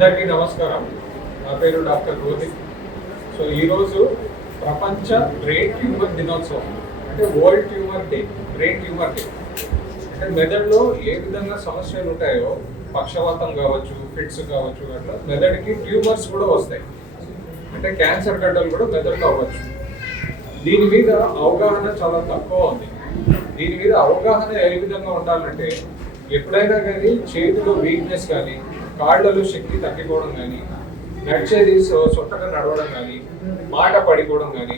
అందరికీ నమస్కారం. నా పేరు డాక్టర్ రోహిత్. సో ఈరోజు ప్రపంచ బ్రెయిన్ ట్యూమర్ దినోత్సవం, అంటే world tumour day, brain tumour day. అంటే మెదడులో ఏ విధంగా సమస్యలు ఉంటాయో, పక్షవాతం కావచ్చు, ఫిట్స్ కావచ్చు, అట్లా మెదడుకి ట్యూమర్స్ కూడా వస్తాయి. అంటే క్యాన్సర్ గడ్డలు కూడా మెదడులో అవ్వచ్చు. దీని మీద అవగాహన చాలా తక్కువ ఉంది. దీని మీద అవగాహన ఏ విధంగా ఉండాలంటే, ఎప్పుడైనా కానీ చేతిలో వీక్నెస్ కానీ, కాళ్ళలో శక్తి తగ్గిపోవడం కానీ, నడిచేది సొట్టగా నడవడం కానీ, మాట పడిపోవడం కానీ,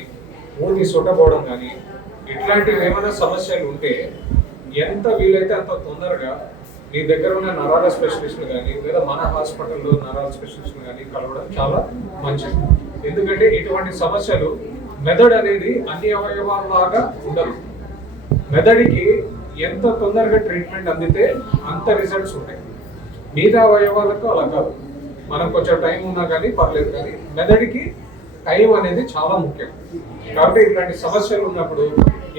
మూతి సొట్టపోవడం కానీ, ఇట్లాంటివి ఏమైనా సమస్యలు ఉంటే ఎంత వీలైతే అంత తొందరగా మీ దగ్గర ఉన్న నరాల స్పెషలిస్టులు కానీ, లేదా మన హాస్పిటల్లో నరాల స్పెషలిస్టులు కానీ కలవడం చాలా మంచిది. ఎందుకంటే ఇటువంటి సమస్యలు, మెదడు అనేది అన్ని అవయవాల్లాగా ఉండదు. మెదడికి ఎంత తొందరగా ట్రీట్మెంట్ అందితే అంత రిజల్ట్స్ ఉంటాయి. మిగతా అవయవాలకు అలా కాదు. మనం కొంచెం టైం ఉన్నా కానీ పర్లేదు, కానీ మెదడికి టైం అనేది చాలా ముఖ్యం. కాబట్టి ఇట్లాంటి సమస్యలు ఉన్నప్పుడు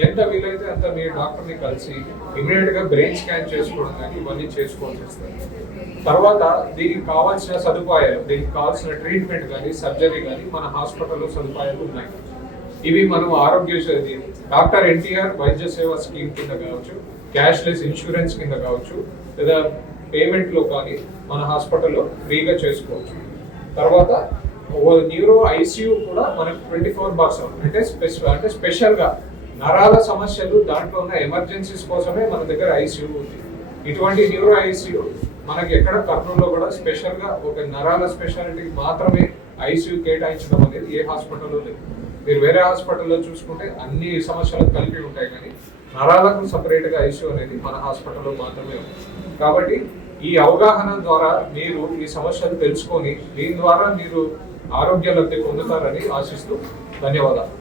ఎంత వీలైతే అంత మీ డాక్టర్ని కలిసి ఇమీడియట్గా బ్రెయిన్ స్కాన్ చేసుకోవడం కానీ ఇవన్నీ చేసుకోవాల్సి వస్తుంది. తర్వాత దీనికి కావాల్సిన సదుపాయాలు, దీనికి కావాల్సిన ట్రీట్మెంట్ కానీ, సర్జరీ కానీ మన హాస్పిటల్లో సదుపాయాలు ఉన్నాయి. ఇవి మనం ఆరోగ్యశ్రీ, డాక్టర్ ఎన్టీఆర్ వైద్య సేవా స్కీమ్ కింద కావచ్చు, క్యాష్లెస్ ఇన్సూరెన్స్ కింద కావచ్చు, లేదా పేమెంట్లో కానీ మన హాస్పిటల్లో ఫ్రీగా చేసుకోవచ్చు. తర్వాత న్యూరో ఐసీయూ కూడా మనకు 24/7 అంటే స్పెషల్గా నరాల సమస్యలు, దాంట్లో ఉన్న ఎమర్జెన్సీస్ కోసమే మన దగ్గర ఐసీయూ ఉంది. ఇటువంటి న్యూరో ఐసీయూ మనకి ఎక్కడ కర్నూలులో కూడా స్పెషల్గా ఒక నరాల స్పెషాలిటీకి మాత్రమే ఐసీయూ కేటాయించడం అనేది ఏ హాస్పిటల్లో లేదు. మీరు వేరే హాస్పిటల్లో చూసుకుంటే అన్ని సమస్యలకు కలిపి ఉంటాయి, కానీ నరాలకు సపరేట్గా ఐసీయూ అనేది మన హాస్పిటల్లో మాత్రమే ఉంది. కాబట్టి ఈ అవగాహన ద్వారా మీరు ఈ సమస్యలు తెలుసుకొని దీని ద్వారా మీరు ఆరోగ్య లబ్ధి పొందుతారని ఆశిస్తూ ధన్యవాదాలు.